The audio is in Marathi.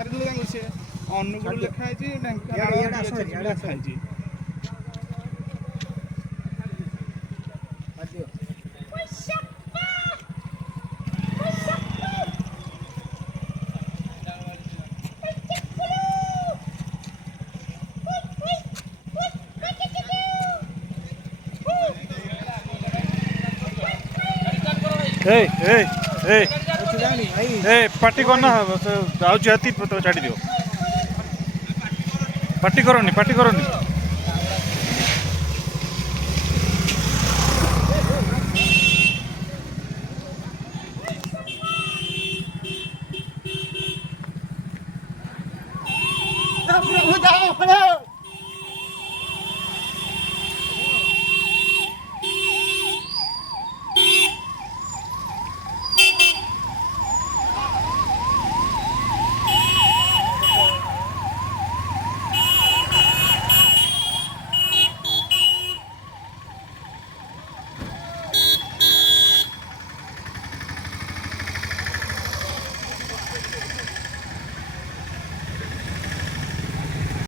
ଅନୁଗୁଳ ଲେଖା ହେଇଛି, ଢେଙ୍କାନାଳ ଲେଖା ହେଇଛି। पार्टी करना जाती तो छाड़ी दियो। पार्टी करनी जाओ